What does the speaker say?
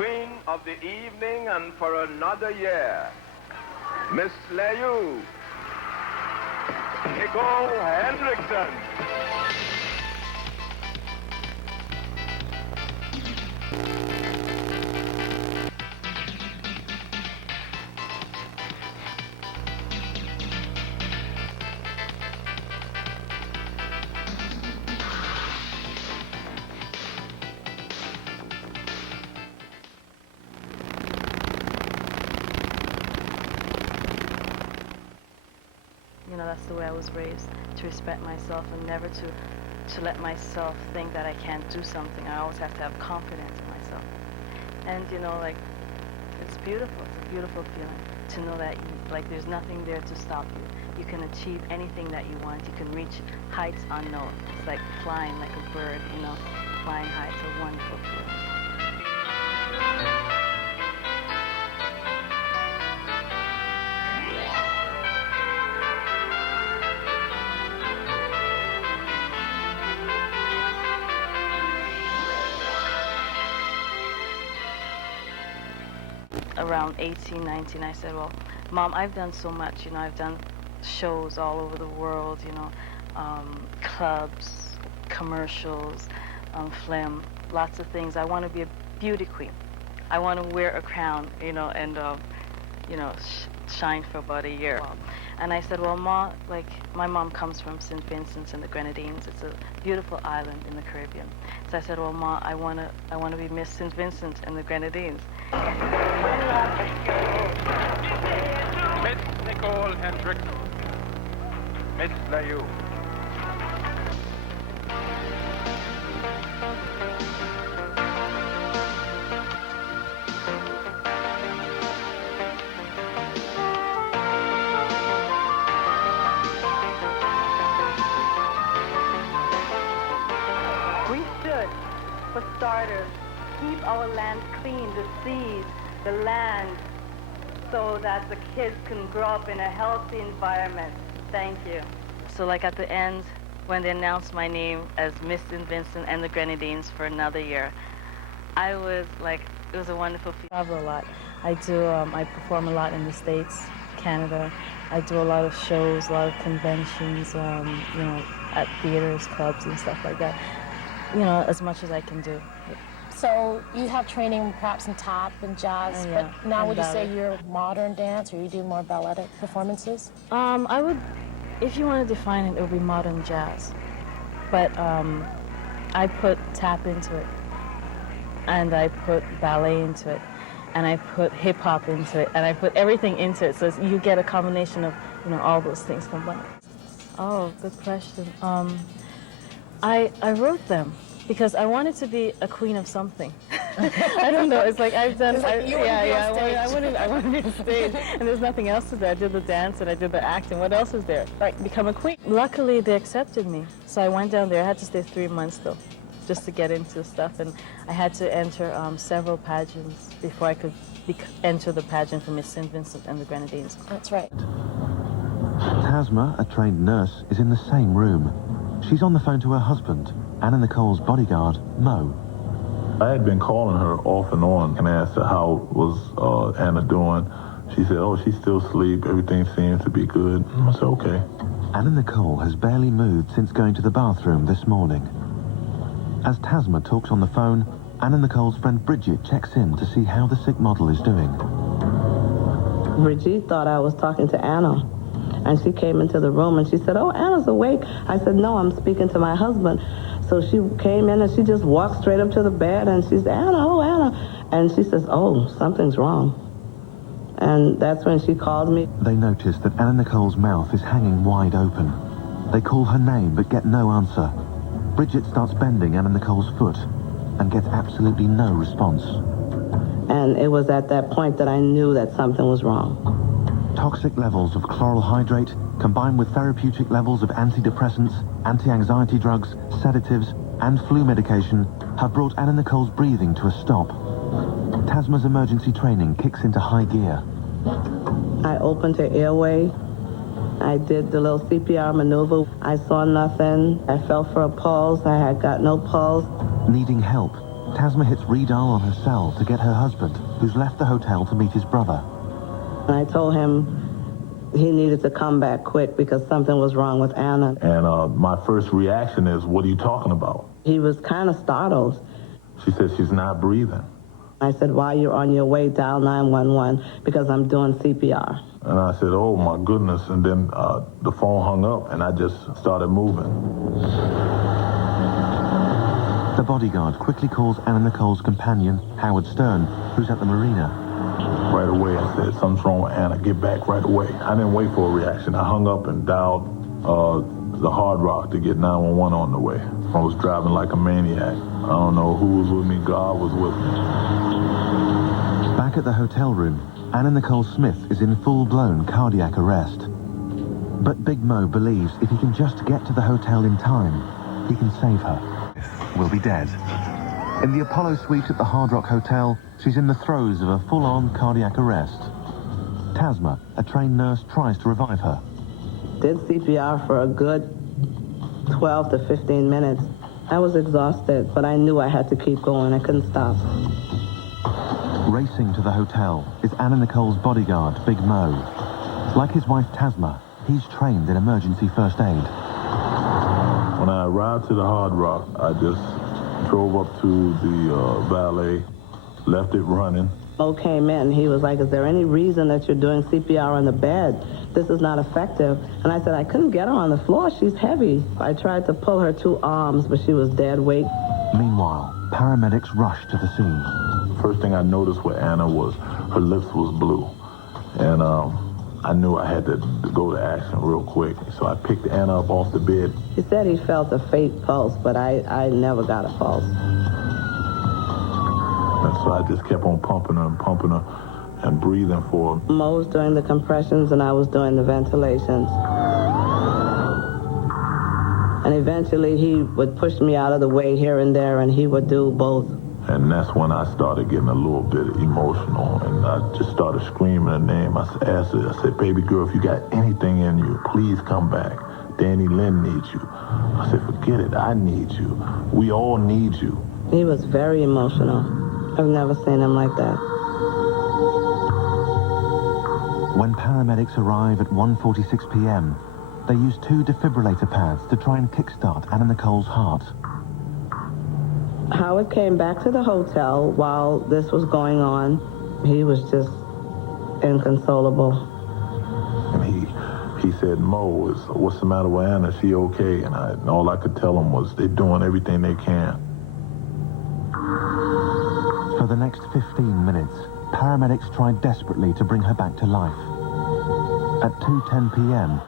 Queen of the evening and for another year, Miss Leyu, Nicole Hendrickson. You know, that's the way I was raised, to respect myself and never to let myself think that I can't do something. I always have to have confidence in myself. And, you know, like, it's beautiful. It's a beautiful feeling to know that, there's nothing there to stop you. You can achieve anything that you want. You can reach heights unknown. It's like flying like a bird, you know, flying high. It's a wonderful feeling. Around 18, 19, I said, well, Mom, I've done so much, you know, I've done shows all over the world, you know, clubs, commercials, film, lots of things. I want to be a beauty queen. I want to wear a crown, you know, and, you know, shine for about a year. And I said, well, Ma, like, my mom comes from St. Vincent and the Grenadines. It's a beautiful island in the Caribbean. So I said, well, Ma, I want to be Miss St. Vincent and the Grenadines. Miss Nicole Hendrickson, Miss Leyu. We should, for starters, keep our land clean, the seas, the land, so that the kids can grow up in a healthy environment. Thank you. So like at the end, when they announced my name as Miss St. Vincent and the Grenadines for another year, I was like, it was a wonderful feeling. I travel a lot. I perform a lot in the States, Canada. I do a lot of shows, a lot of conventions, you know, at theaters, clubs, and stuff like that. You know, as much as I can do. So you have training perhaps in tap and jazz, yeah, but now would you ballet. say you're modern dance, or you do more balletic performances? I would, if you want to define it, it would be modern jazz. But I put tap into it, and I put ballet into it, and I put hip hop into it, and I put everything into it. So you get a combination of, you know, all those things combined. Oh, good question. I wrote them because I wanted to be a queen of something. I don't know. It's like I've done. It's like I want to be on stage, and there's nothing else to do. I did the dance and I did the acting. What else is there? Right, become a queen. Luckily, they accepted me, so I went down there. I had to stay 3 months though, just to get into stuff, and I had to enter several pageants before I could enter the pageant for Miss St. Vincent and the Grenadines. That's right. Tasma, a trained nurse, is in the same room. She's on the phone to her husband, Anna Nicole's bodyguard, Mo. I had been calling her off and on and asked her how was Anna doing. She said, oh, she's still asleep. Everything seems to be good. I said, okay. Anna Nicole has barely moved since going to the bathroom this morning. As Tasma talks on the phone, Anna Nicole's friend Bridget checks in to see how the sick model is doing. Bridget thought I was talking to Anna, and she came into the room and she said, oh, Anna's awake. I said, no, I'm speaking to my husband. So she came in and she just walked straight up to the bed and she said, Anna, oh, Anna. And she says, oh, something's wrong. And that's when she called me. They notice that Anna Nicole's mouth is hanging wide open. They call her name but get no answer. Bridget starts bending Anna Nicole's foot and gets absolutely no response. And it was at that point that I knew that something was wrong. Toxic levels of chloral hydrate, combined with therapeutic levels of antidepressants, anti-anxiety drugs, sedatives, and flu medication, have brought Anna Nicole's breathing to a stop. Tasma's emergency training kicks into high gear. I opened her airway. I did the little CPR maneuver. I saw nothing. I felt for a pulse. I had got no pulse. Needing help, Tasma hits redial on her cell to get her husband, who's left the hotel to meet his brother. And I told him he needed to come back quick because something was wrong with Anna. And my first reaction is, what are you talking about? He was kind of startled. She said she's not breathing. I said, while you're on your way, dial 911 because I'm doing CPR. And I said, oh my goodness. And then the phone hung up and I just started moving. The bodyguard quickly calls Anna Nicole's companion, Howard Stern, who's at the marina. Right away, I said, something's wrong with Anna, get back right away. I didn't wait for a reaction. I hung up and dialed the Hard Rock to get 911 on the way. I was driving like a maniac. I don't know who was with me, God was with me. Back at the hotel room, Anna Nicole Smith is in full-blown cardiac arrest. But Big Mo believes if he can just get to the hotel in time, he can save her. Will be dead. In the Apollo suite at the Hard Rock Hotel, she's in the throes of a full-on cardiac arrest. Tasma, a trained nurse, tries to revive her. Did CPR for a good 12 to 15 minutes. I was exhausted, but I knew I had to keep going. I couldn't stop. Racing to the hotel is Anna Nicole's bodyguard, Big Mo. Like his wife Tasma, he's trained in emergency first aid. When I arrived to the Hard Rock, I just drove up to the valet, left it running. Mo came in. He was like, is there any reason that you're doing CPR on the bed? This is not effective. And I said, I couldn't get her on the floor. She's heavy. I tried to pull her 2 arms, but she was dead weight. Meanwhile, paramedics rush to the scene. First thing I noticed with Anna was her lips was blue. And I knew I had to go to action real quick. So I picked Anna up off the bed. He said he felt a faint pulse, but I never got a pulse. And so I just kept on pumping her and breathing for her. Mo was doing the compressions and I was doing the ventilations. And eventually he would push me out of the way here and there and he would do both. And that's when I started getting a little bit emotional, and I just started screaming her name. I said, baby girl, if you got anything in you, please come back. Danny Lynn needs you. I said, forget it, I need you. We all need you. He was very emotional. I've never seen him like that. When paramedics arrive at 1:46 p.m., they use 2 defibrillator pads to try and kickstart Anna Nicole's heart. Howard came back to the hotel while this was going on. He was just inconsolable. And he said, Mo, what's the matter with Anna? Is she okay? And all I could tell him was they're doing everything they can. For the next 15 minutes, paramedics tried desperately to bring her back to life. At 2:10 p.m.,